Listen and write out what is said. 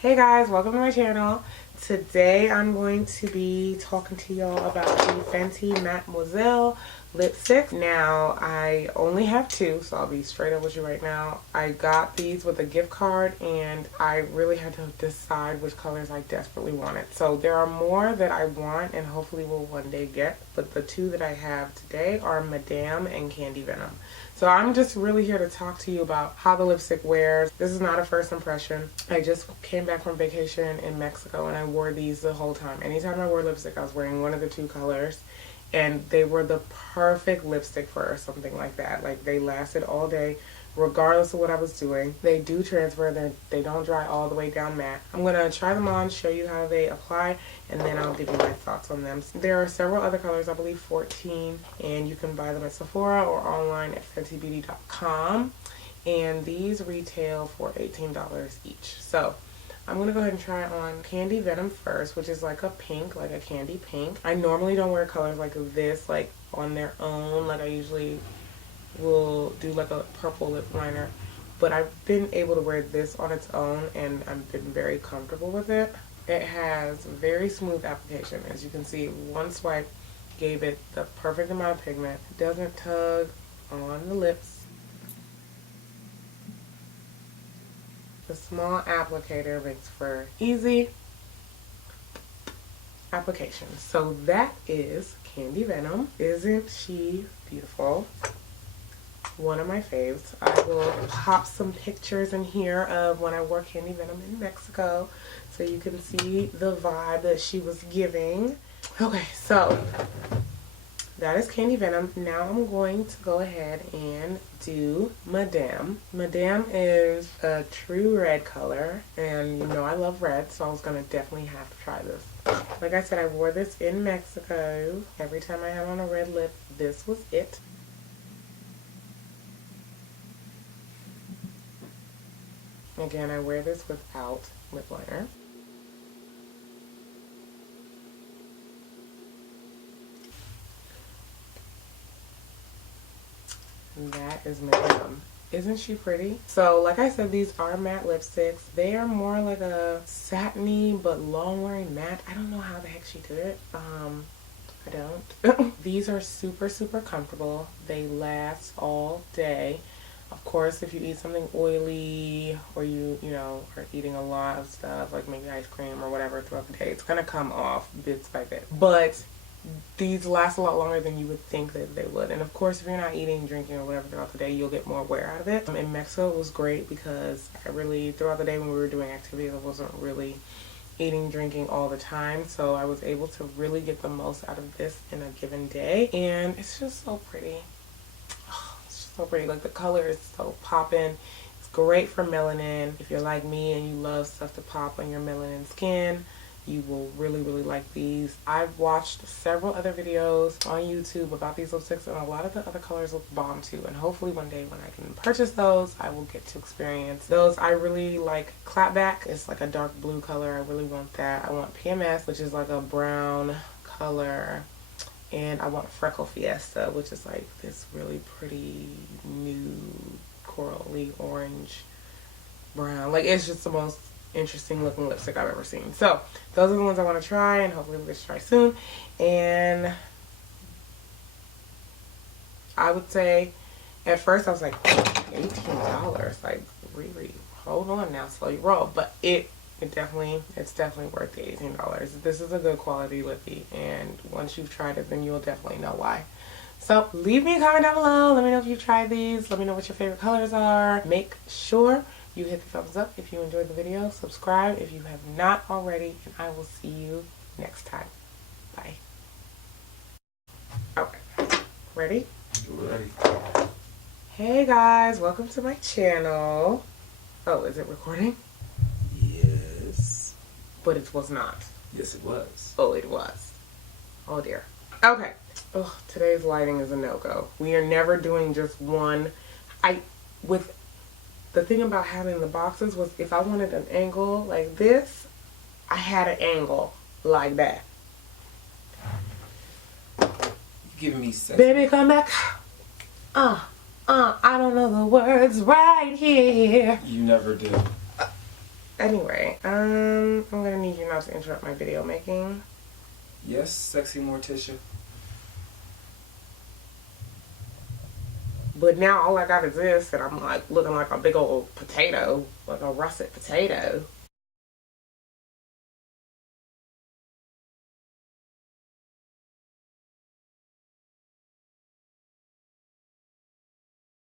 Hey guys, welcome to my channel. Today I'm going to be talking to y'all about the Fenty Mademoiselle lipstick. Now, I only have two, so I'll be straight up with you right now. I got these with a gift card and I really had to decide which colors I desperately wanted. So there are more that I want and hopefully will one day get, but the two that I have today are Madame and Candy Venom. So I'm just really here to talk to you about how the lipstick wears. This is not a first impression. I just came back from vacation in Mexico and I wore these the whole time. Anytime I wore lipstick, I was wearing one of the two colors. And they were the perfect lipstick for something like that. Like, they lasted all day, regardless of what I was doing. They do transfer. They don't dry all the way down matte. I'm going to try them on, show you how they apply, and then I'll give you my thoughts on them. There are several other colors, I believe 14, and you can buy them at Sephora or online at FentyBeauty.com. And these retail for $18 each. So I'm going to go ahead and try on Candy Venom first, which is like a pink, like a candy pink. I normally don't wear colors like this, like on their own. Like, I usually will do like a purple lip liner. But I've been able to wear this on its own and I've been very comfortable with it. It has very smooth application. As you can see, one swipe gave it the perfect amount of pigment. It doesn't tug on the lips. The small applicator makes for easy application. So that is Candy Venom. Isn't she beautiful? One of my faves. I will pop some pictures in here of when I wore Candy Venom in Mexico so you can see the vibe that she was giving. Okay, so that is Candy Venom. Now I'm going to go ahead and do Madame. Madame is a true red color, and you know I love red, so I was going to definitely have to try this. Like I said, I wore this in Mexico. Every time I had on a red lip, this was it. Again, I wear this without lip liner. That is Madame. Isn't she pretty? So, like I said, these are matte lipsticks. They are more like a satiny but long-wearing matte. I don't know how the heck she did it. I don't. These are super, super comfortable. They last all day. Of course, if you eat something oily or you know, are eating a lot of stuff, like maybe ice cream or whatever throughout the day, it's going to come off bits by bit. But these last a lot longer than you would think that they would. And of course, if you're not eating, drinking, or whatever throughout the day, you'll get more wear out of it. In Mexico, it was great because I really, throughout the day when we were doing activities, I wasn't really eating, drinking all the time. So I was able to really get the most out of this in a given day. And it's just so pretty. Oh, it's just so pretty. Like, the color is so poppin'. It's great for melanin. If you're like me and you love stuff to pop on your melanin skin, you will really, really like these. I've watched several other videos on YouTube about these lipsticks, and a lot of the other colors look bomb too. And hopefully one day when I can purchase those, I will get to experience those. I really like Clapback. It's like a dark blue color. I really want that. I want PMS, which is like a brown color. And I want Freckle Fiesta, which is like this really pretty nude corally orange brown. Like, it's just the most interesting looking lipstick I've ever seen. So those are the ones I want to try, and hopefully we'll get to try soon. And I would say at first I was like, $18, like, Riri, hold on now, slow your roll. But it's definitely worth the $18. This is a good quality lippy, and once you've tried it, then you'll definitely know why. So leave me a comment down below. Let me know if you've tried these. Let me know what your favorite colors are. Make sure you hit the thumbs up if you enjoyed the video. Subscribe if you have not already, and I will see you next time. Bye. Okay. Ready? Ready. Hey guys, welcome to my channel. Oh, is it recording? Yes. But it was not. Yes, it was. Oh, it was. Oh dear. Okay. Oh, today's lighting is a no-go. We are never doing just one. The thing about having the boxes was if I wanted an angle like this, I had an angle like that. You giving me sex? Baby, come back. I don't know the words right here. You never do. Anyway, I'm gonna need you not to interrupt my video making. Yes, sexy Morticia. But now all I got is this, and I'm like looking like a big old potato, like a russet potato.